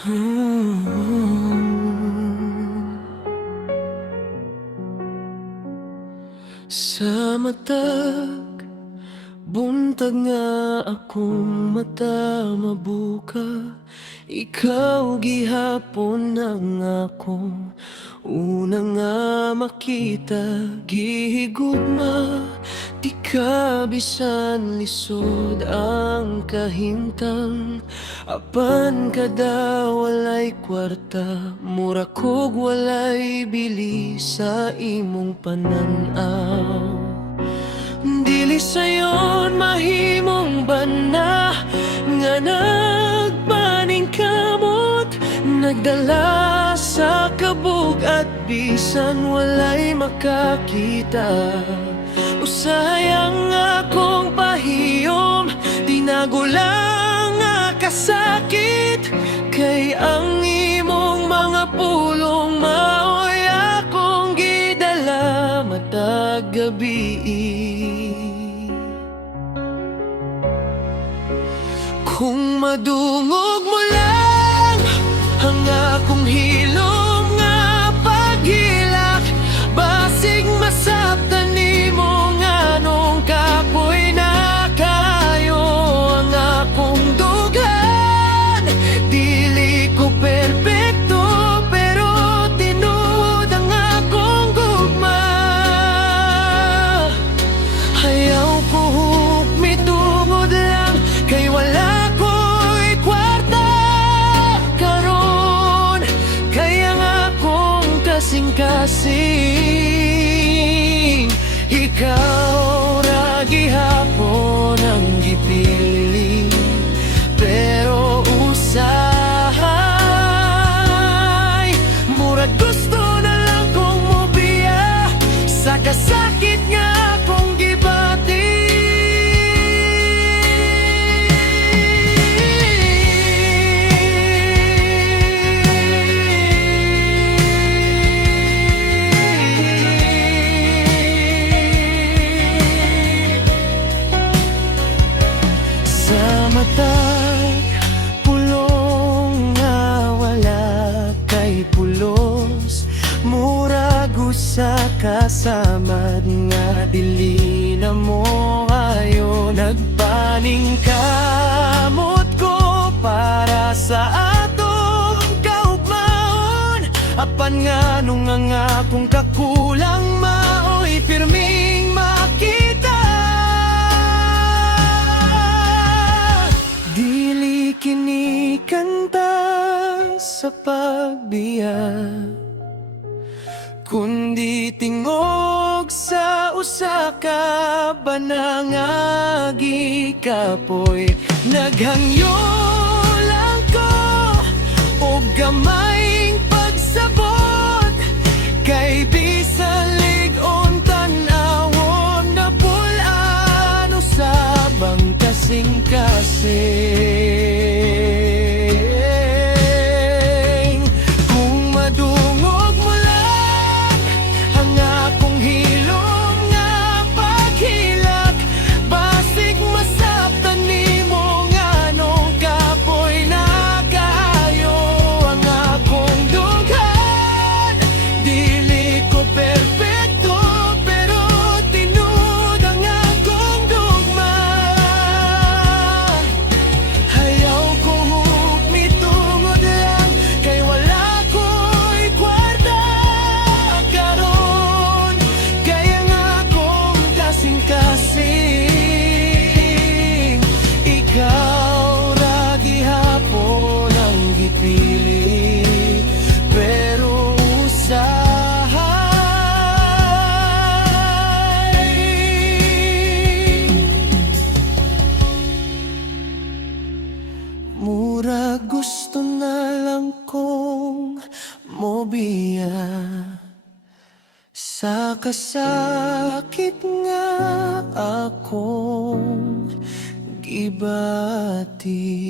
Sa matag, buntag nga akong mata mabuka. Ikaw gihapon ang akong una nga makita. Gihigugma, di ka bisan lisod ang kahintang. Apan kada walay kwarta, mura kog walay bili sa imong pananaw. Dili sayon mahimong bana nga nagbaning kamot, nagdala sa kabug at bisan walay makakita. Usayang akong pahiyom, tinagulang nga kasakit, kay ang imong mga pulong maoy akong gidala matag gabi. Kung madungog mo lang ang akong hilom nga paghilak, basig masabtan nimo nganong kapoy na kayo ang akong dugan. Dili ko perpekto pero tinuod ang akong gugma. Ayaw ko mitungod lang kay wala kasing ikaw ra gihapon ang gipili, pero usahay murag gusto na lang kong mubiya sa kasakit nga akong gibati. Matag pulong nga wala kay pulos, murag usa kasamad nga dili na mo ayo. Nagpaning kamot ko para sa atong kaugmaon, apan nga nung ang akong kakulang maoy pirming makita. Kinikanta sa pagbiya, kundi tingog sa usa ka banangagi kapoy. Naghangyo lang ko og gamayng pagsabot, kay bisan lig-on tan-awon na pulan usabang kasing-kasing. Pero usahay mura gusto na lang kong mobiya sa kasakit nga akong gibati.